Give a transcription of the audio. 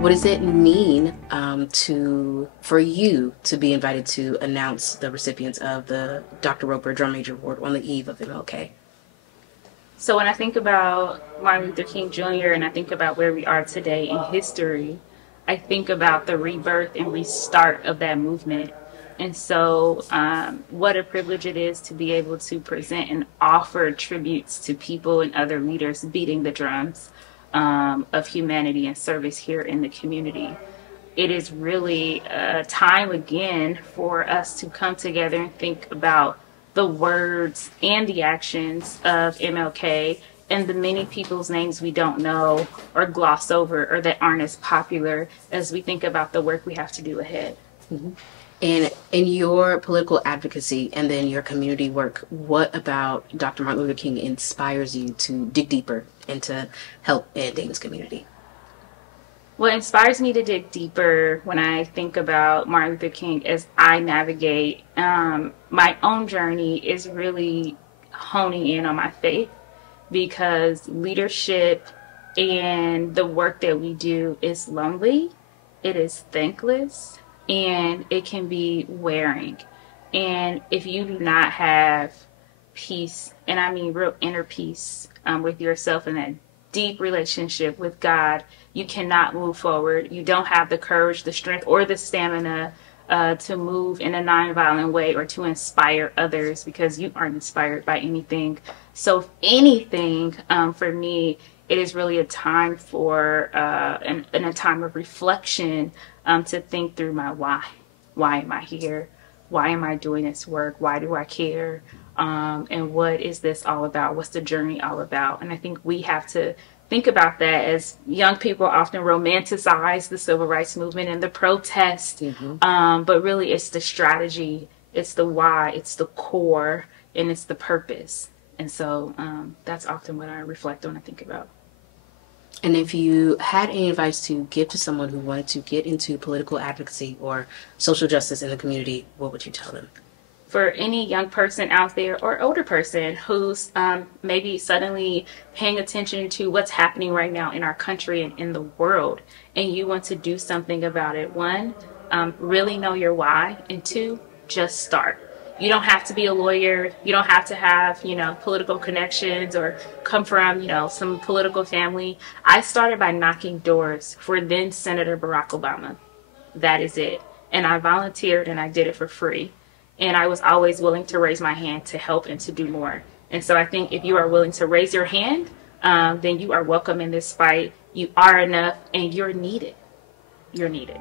What does it mean for you to be invited to announce the recipients of the Dr. Roper Drum Major Award on the eve of MLK? So when I think about Martin Luther King Jr. and I think about where we are today in history, I think about the rebirth and restart of that movement. And so, what a privilege it is to be able to present and offer tributes to people and other leaders beating the drums of humanity and service here in the community. It is really a time again for us to come together and think about the words and the actions of MLK and the many people's names we don't know or gloss over or that aren't as popular as we think about the work we have to do ahead. Mm-hmm. And in your political advocacy and then your community work, what about Dr. Martin Luther King inspires you to dig deeper and to help in Dayton's community? What inspires me to dig deeper when I think about Martin Luther King as I navigate my own journey is really honing in on my faith, because leadership and the work that we do is lonely, it is thankless, and it can be wearing. And if you do not have peace, and I mean real inner peace with yourself and that deep relationship with God, you cannot move forward. You don't have the courage, the strength, or the stamina to move in a nonviolent way or to inspire others, because you aren't inspired by anything. So, if anything, for me, it is really a time for and a time of reflection to think through my why. Why am I here? Why am I doing this work? Why do I care? And what is this all about? What's the journey all about? And I think we have to think about that. As young people often romanticize the civil rights movement and the protest, but really it's the strategy, it's the why, it's the core, and it's the purpose. And so that's often what I reflect on and think about. And if you had any advice to give to someone who wanted to get into political advocacy or social justice in the community, what would you tell them? For any young person out there or older person who's maybe suddenly paying attention to what's happening right now in our country and in the world, and you want to do something about it, one, really know your why, and two, just start. You don't have to be a lawyer. You don't have to have, political connections or come from, some political family. I started by knocking doors for then Senator Barack Obama. That is it. And I volunteered and I did it for free. And I was always willing to raise my hand to help and to do more. And so I think if you are willing to raise your hand, then you are welcome in this fight. You are enough and you're needed. You're needed.